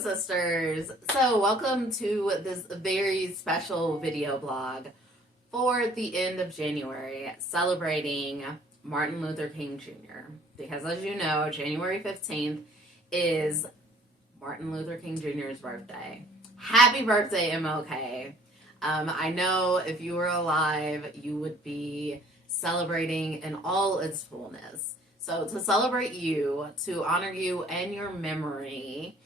sisters. So welcome to this very special video blog for the end of January, celebrating Martin Luther King Jr. Because as you know, January 15th is Martin Luther King Jr.'s birthday. Happy birthday, MLK. I know if you were alive, you would be celebrating in all its fullness. So to celebrate you, to honor you and your memory,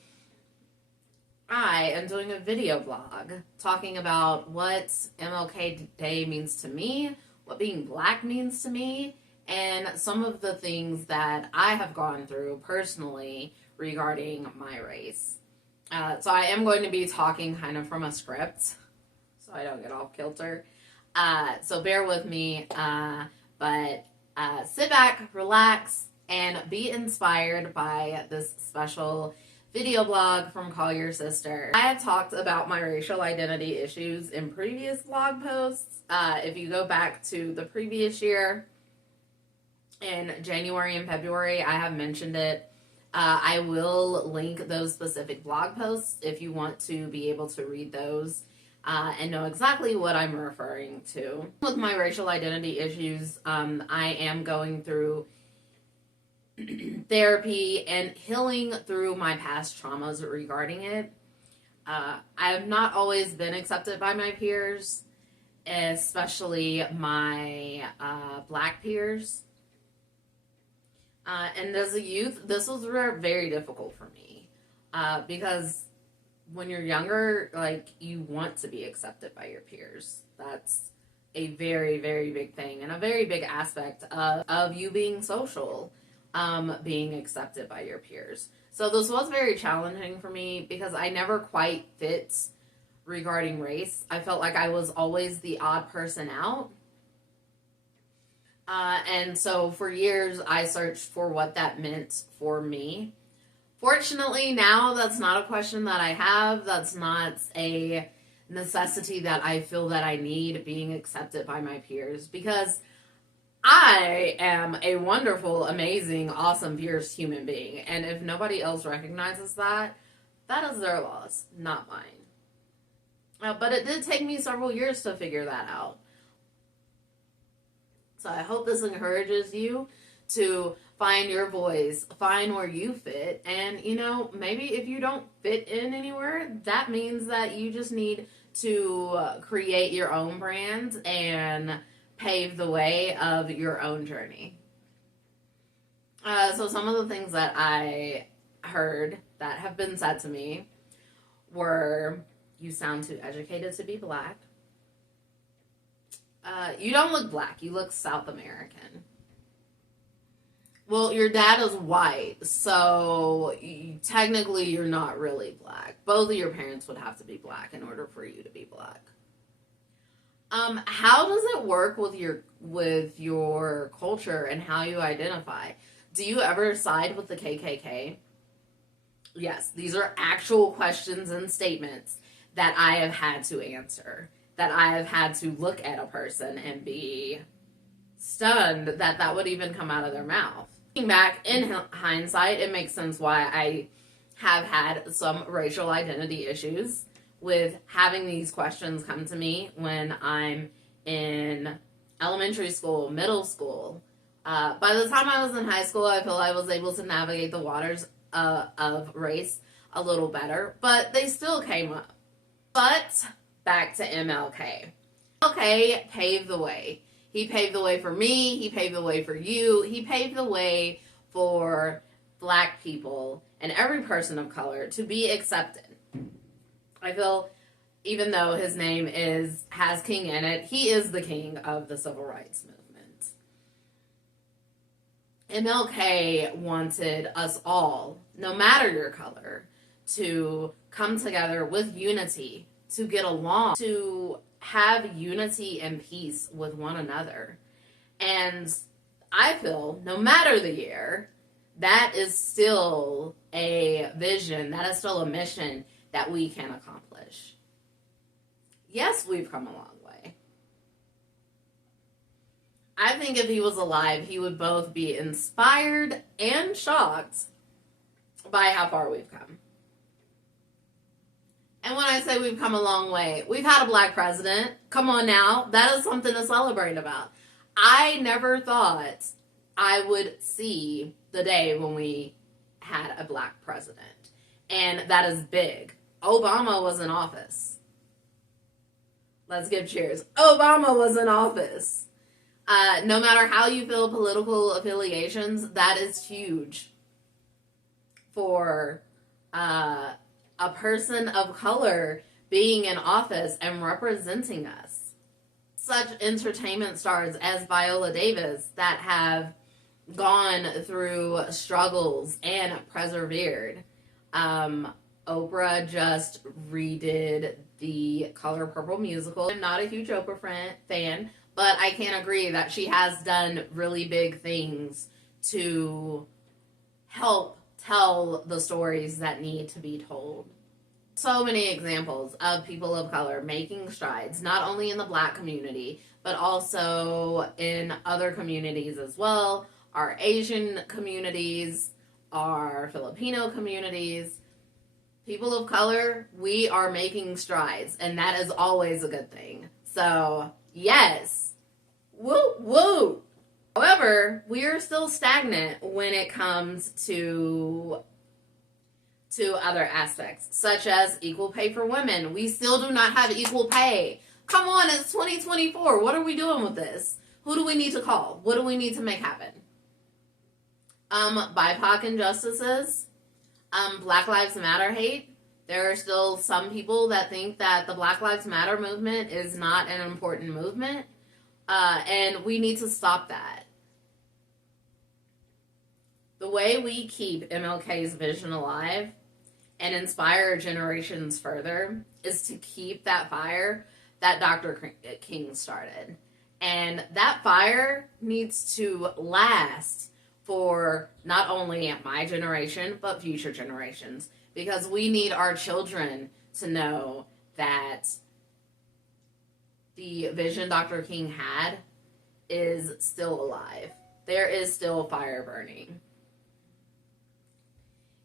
I am doing a video blog talking about what MLK Day means to me, what being Black means to me, and some of the things that I have gone through personally regarding my race. So I am going to be talking kind of from a script, so I don't get off kilter. So bear with me, but sit back, relax, and be inspired by this special video blog from Call Your Sister. I have talked about my racial identity issues in previous blog posts. If you go back to the previous year, in January and February, I have mentioned it. I will link those specific blog posts if you want to be able to read those and know exactly what I'm referring to. With my racial identity issues, I am going through therapy and healing through my past traumas regarding it. I have not always been accepted by my peers, especially my Black peers. And as a youth, this was very difficult for me because when you're younger, like, you want to be accepted by your peers. That's a very, very big thing and a very big aspect of you being social. Being accepted by your peers. So this was very challenging for me because I never quite fit regarding race. I felt like I was always the odd person out. And so for years I searched for what that meant for me. Fortunately, now that's not a question that I have. That's not a necessity that I feel that I need, being accepted by my peers, because I am a wonderful, amazing, awesome, fierce human being. And if nobody else recognizes that, that is their loss, not mine. But it did take me several years to figure that out. So I hope this encourages you to find your voice, find where you fit. And, you know, maybe if you don't fit in anywhere, that means that you just need to create your own brand and pave the way of your own journey. So some of the things that I heard that have been said to me were, you sound too educated to be Black. You don't look Black, you look South American. Well, your dad is white, so technically you're not really Black. Both of your parents would have to be Black in order for you to be Black. How does it work with your culture and how you identify? Do you ever side with the KKK? Yes, these are actual questions and statements that I have had to answer, that I have had to look at a person and be stunned that that would even come out of their mouth. Looking back in hindsight, it makes sense why I have had some racial identity issues with having these questions come to me when I'm in elementary school, middle school. By the time I was in high school, I feel I was able to navigate the waters of race a little better, but they still came up. But back to MLK. MLK paved the way. He paved the way for me. He paved the way for you. He paved the way for Black people and every person of color to be accepted. I feel, even though his name has King in it, he is the king of the civil rights movement. MLK wanted us all, no matter your color, to come together with unity, to get along, to have unity and peace with one another. And I feel, no matter the year, that is still a vision, that is still a mission that we can accomplish. Yes, we've come a long way. I think if he was alive, he would both be inspired and shocked by how far we've come. And when I say we've come a long way, we've had a black president. Come on now. That is something to celebrate about. I never thought I would see the day when we had a black president. And that is big. Obama was in office. Let's give cheers. Obama was in office. No matter how you feel political affiliations, that is huge for a person of color being in office and representing us. Such entertainment stars as Viola Davis that have gone through struggles and persevered. Oprah just redid the Color Purple musical. I'm not a huge Oprah fan, but I can agree that she has done really big things to help tell the stories that need to be told. So many examples of people of color making strides, not only in the black community, but also in other communities as well. Our Asian communities, our Filipino communities. People of color, we are making strides, and that is always a good thing. So, yes. Woo, woo. However, we are still stagnant when it comes to other aspects, such as equal pay for women. We still do not have equal pay. Come on, it's 2024. What are we doing with this? Who do we need to call? What do we need to make happen? BIPOC injustices, Black Lives Matter hate. There are still some people that think that the Black Lives Matter movement is not an important movement, and we need to stop that. The way we keep MLK's vision alive and inspire generations further is to keep that fire that Dr. King started. And that fire needs to last for not only my generation, but future generations. Because we need our children to know that the vision Dr. King had is still alive. There is still fire burning.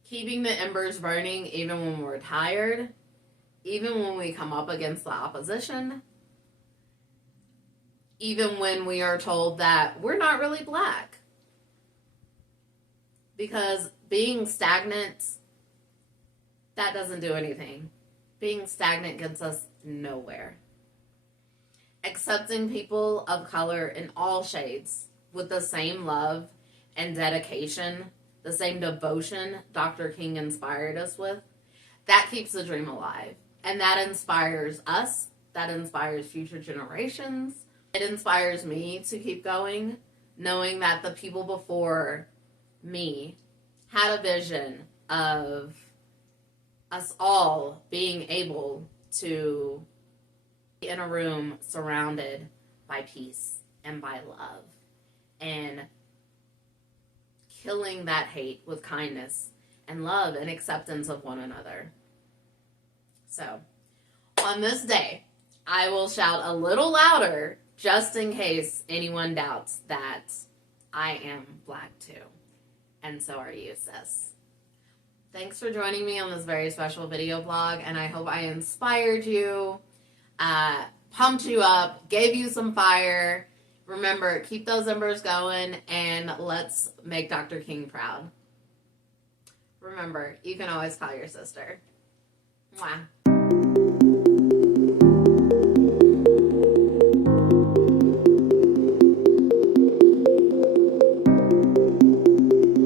Keeping the embers burning even when we're tired, even when we come up against the opposition, even when we are told that we're not really black. Because being stagnant, that doesn't do anything. Being stagnant gets us nowhere. Accepting people of color in all shades with the same love and dedication, the same devotion Dr. King inspired us with, that keeps the dream alive. And that inspires us. That inspires future generations. It inspires me to keep going, knowing that the people before me had a vision of us all being able to be in a room surrounded by peace and by love and killing that hate with kindness and love and acceptance of one another. So, on this day, I will shout a little louder just in case anyone doubts that I am black too. And so are you, sis. Thanks for joining me on this very special video blog, and I hope I inspired you, pumped you up, gave you some fire. Remember, keep those embers going, and let's make Dr. King proud. Remember, you can always call your sister. Mwah.